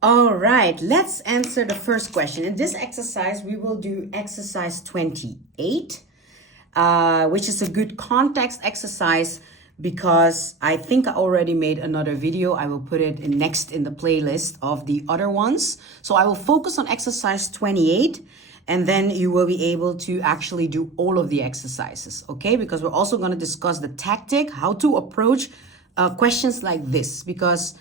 All right, let's answer the first question. In this exercise, we will do exercise 28, which is a good context exercise because I think I already made another video. I will put it next in the playlist of the other ones. So I will focus on exercise 28, and then you will be able to actually do all of the exercises, okay? Because we're also going to discuss the tactic, how to approach questions like this, because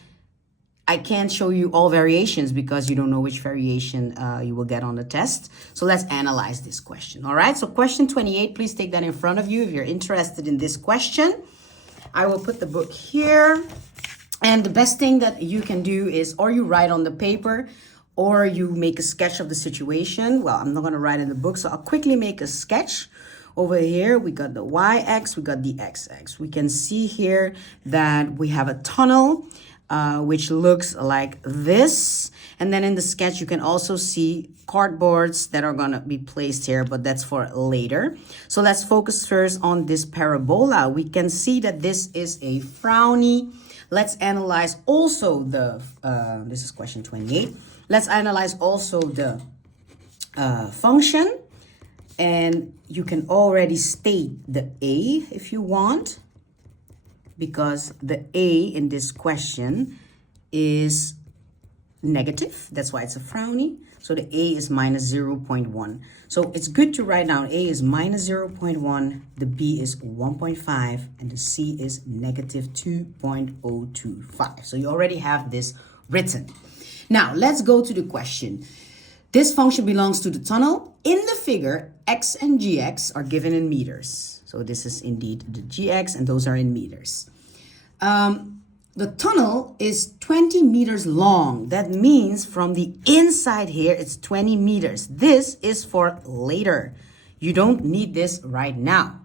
I can't show you all variations because you don't know which variation you will get on the test. So let's analyze this question. All right, so question 28, please take that in front of you if you're interested in this question. I will put the book here. And the best thing that you can do is, or you write on the paper, or you make a sketch of the situation. Well, I'm not going to write in the book, so I'll quickly make a sketch. Over here, we got the y-axis, we got the x-axis. We can see here that we have a tunnel, which looks like this. And then in the sketch, you can also see cardboards that are going to be placed here, but that's for later. So let's focus first on this parabola. We can see that this is a frowny. Let's analyze also the, this is question 28. Let's analyze also the function. And you can already state the A if you want, because the A in this question is negative. That's why it's a frowny. So the A is minus 0.1. So it's good to write down A is minus 0.1, the B is 1.5, and the C is negative 2.025. So you already have this written. Now let's go to the question. This function belongs to the tunnel. In the figure, x and gx are given in meters. So this is indeed the gx, and those are in meters. The tunnel is 20 meters long. That means from the inside here, it's 20 meters. This is for later. You don't need this right now.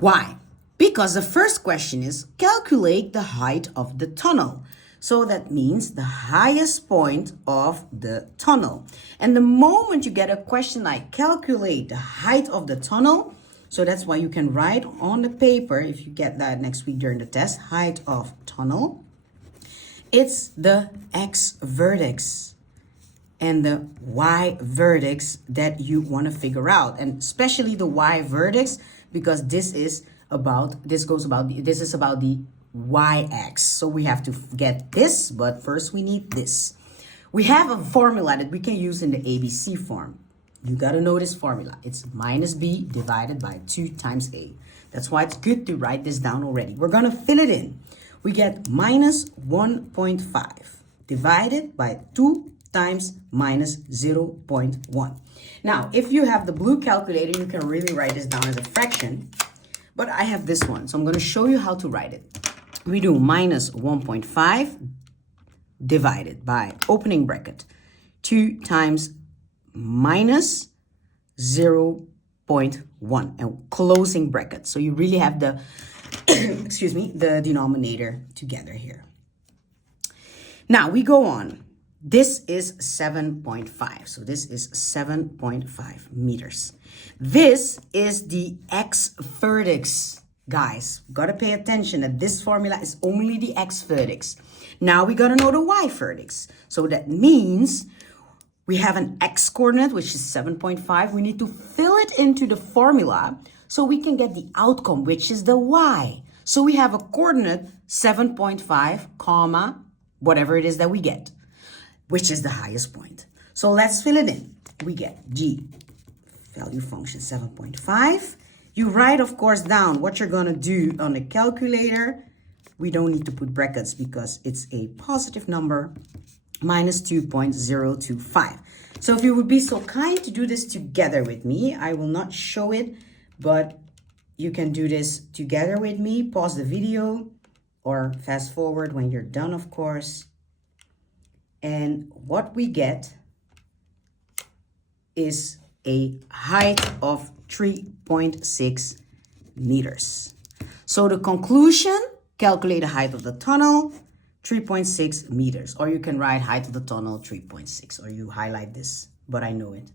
Why? Because the first question is calculate the height of the tunnel. So that means the highest point of the tunnel. And the moment you get a question like calculate the height of the tunnel, so that's why you can write on the paper, if you get that next week during the test, height of tunnel. It's the x vertex and the y vertex that you want to figure out. And especially the y vertex, because this is about the y-axis. So we have to get this, but first we need this. We have a formula that we can use in the ABC form. You got to know this formula. It's minus b divided by 2 times a. That's why it's good to write this down already. We're going to fill it in. We get minus 1.5 divided by 2 times minus 0.1. Now, if you have the blue calculator, you can really write this down as a fraction. But I have this one, so I'm going to show you how to write it. We do minus 1.5 divided by opening bracket 2 times minus 0.1 and closing bracket. So you really have the, excuse me, the denominator together here. Now we go on. This is 7.5. So this is 7.5 meters. This is the x vertex. Guys, got to pay attention that this formula is only the x vertex. Now we got to know the y vertex. So that means we have an x coordinate, which is 7.5. We need to fill it into the formula so we can get the outcome, which is the y. So we have a coordinate 7.5, comma, whatever it is that we get, which is the highest point. So let's fill it in. We get g, value function 7.5. You write, of course, down what you're going to do on the calculator. We don't need to put brackets because it's a positive number, minus 2.025. So if you would be so kind to do this together with me, I will not show it, but you can do this together with me. Pause the video or fast forward when you're done, of course. And what we get is a height of 3.6 meters. So the conclusion, calculate the height of the tunnel, 3.6 meters. Or you can write height of the tunnel, 3.6. Or you highlight this, but I know it.